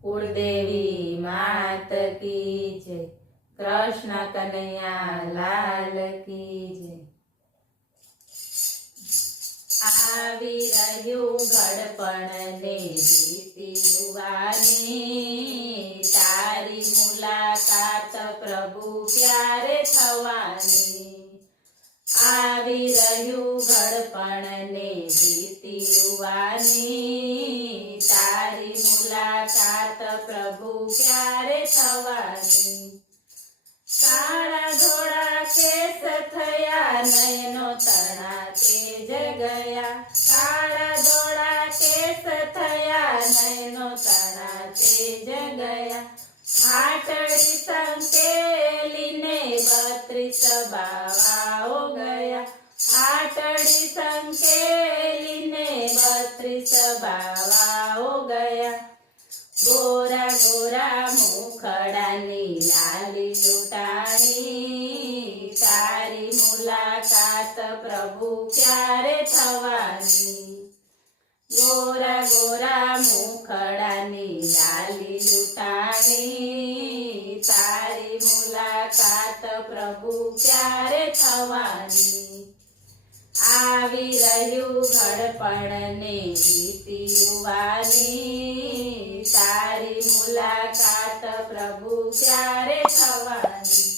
कुलदेवी मात की जय। कृष्ण कन्हैया लाल की जय। આવી રહ્યું ઘડપણ ને જીતી યુવાની, તારી મુલાકાત પ્રભુ ક્યારે થવાની। આવી રહ્યું ઘડપણ ને જીતી યુવાની, તારી મુલાકાત પ્રભુ ક્યારે થવાની। કાળા ધોળા કેસ થયા, નયનો તણા તેજ ગયા। કાળા ધોળા કેસ થયા, નયનો તણા તેજ ગયા। હાટડી સંકેલીને 32 બાવાઓ ગયા। હાટડી સંકેલીને 32 બાવાઓ ગયા। ગોરા ગોરા મુખડાની લાલી લૂંટાણી, તારી મુલાકાત પ્રભુ ક્યારે થવાની। ગોરા ગોરા મુખડાની લાલી લૂંટાણી, તારી મુલાકાત પ્રભુ ક્યારે થવાની। આવી રહ્યું ઘડપણ ને જીતી યુવાની, તારી મુલાકાત પ્રભુ ક્યારે થવાની।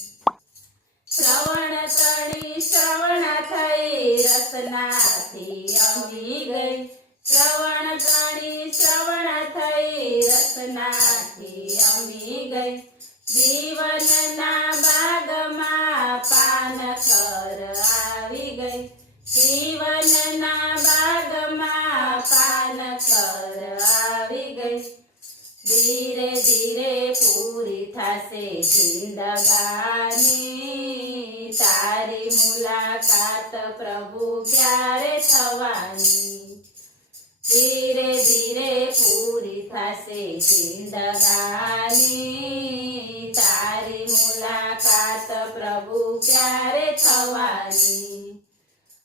શ્રવણ તણી શ્રવણ થઈ, રસનાથી અમી ગઈ। શ્રવણ તણી શ્રવણ થઈ, રસનાથી અમી ગઈ। જીવનના બાગમાં પાનખર આવી ગઈ। જીવનના બાગમાં પાનખર આવી ગઈ। ધીરે ધીરે પૂરી થશે જિંદગાની, તારી મુલાકાત પ્રભુ ક્યારે થવાની। ધીરે ધીરે પૂરી થશે જિંદગાની, તારી મુલાકાત પ્રભુ ક્યારે થવાની।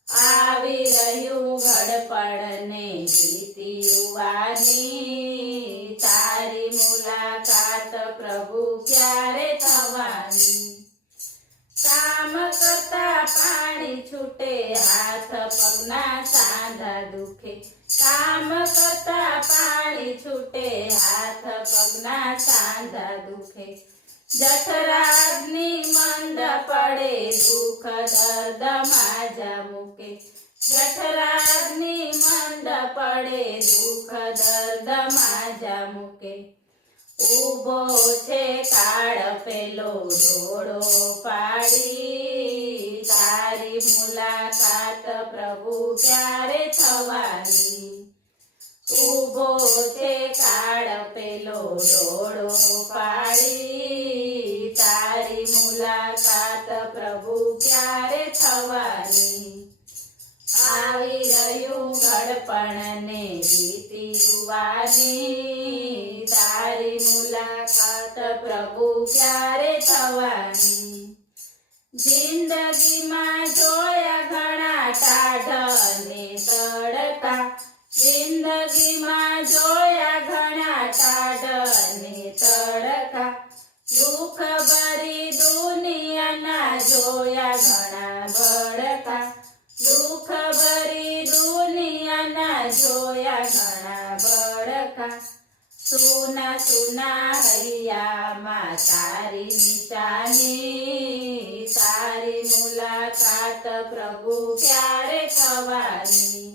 આવી રહ્યું ઘડપણ ને જીતી યુવાની, તારી મુલાકાત પ્રભુ ક્યારે થવાની। કામ કરતા પાણી છૂટે, હાથ પગના સાંધા દુખે। કામ કરતા પાણી છૂટે, હાથ પગના સાંધા દુખે। જઠરાગ્નિ મંદ પડે, દુઃખ દર્દ માજા મૂકે। જઠરાગ્નિ મંદ પડે, દુઃખ દર્દ માજા મૂકે। ઊભો છે કાળ પેલો ડોળો પાડી, તારી મુલાકાત પ્રભુ ક્યારે થવાની। ઊભો છે કાળ પેલો ડોળો પાડી, તારી મુલાકાત પ્રભુ ક્યારે થવાની। આવી રહ્યું ઘડપણ ને જીતી યુવાની, તારી મુલાકાત પ્રભુ ક્યારે થવાની। જિંદગીમાં જોયા ઘણા ટાઢ અને તડકા। જિંદગીમાં જોયા ઘણા ટાઢ અને તડકા। દુઃખ ભરી દુનિયાના જોયા ઘણા ભડકા। દુઃખ ભરી દુનિયાના જોયા ઘણા ભડકા। સુના સુના હૈયામાં તારી નિશાની, તારી મુલાકાત પ્રભુ ક્યારે થવાની।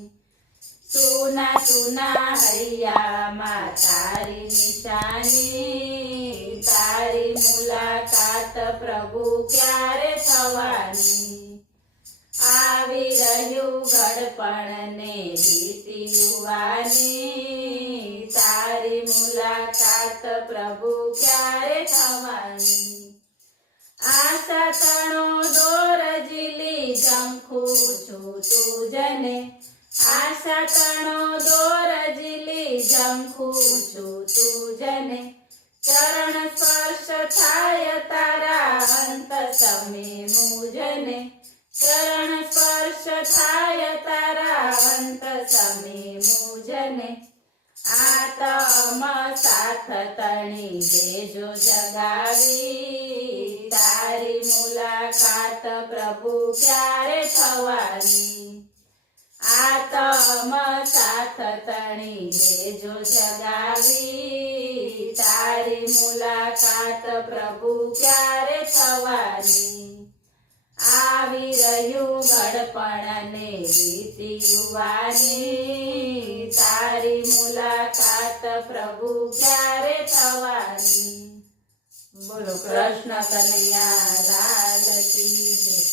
સુના સુના હૈયામાં તારી નિશાની, તારી મુલાકાત પ્રભુ ક્યારે થવાની। આવી રહ્યું ઘડપણ ને જીતી યુવાની, તારી મુલાકાત પ્રભુ ક્યારે થવાની। આશા તણો દોર ઝીલી, ઝંખું છું તુજને। આશા તણો દોર ઝીલી, ઝંખું છું તુજને। ચરણ સ્પર્શ થાય તારા, અંત સમે મુજને। ચરણ સ્પર્શ થાય તારા, અંત સમે મુજને। આતમ સાથ તણી દેજો જગાવી તારી મુલાકાત પ્રભુ ક્યારે થવાની આતમ સાથ તણી દેજો જગાવી તારી મુલાકાત પ્રભુ ક્યારે થવાની આવી રહ્યું ગડપણ ને વીતી યુવાની તારી મુલાકાત પ્રભુ ક્યારે થવાની બોલો કૃષ્ણ કનૈયા લાલ કી જય।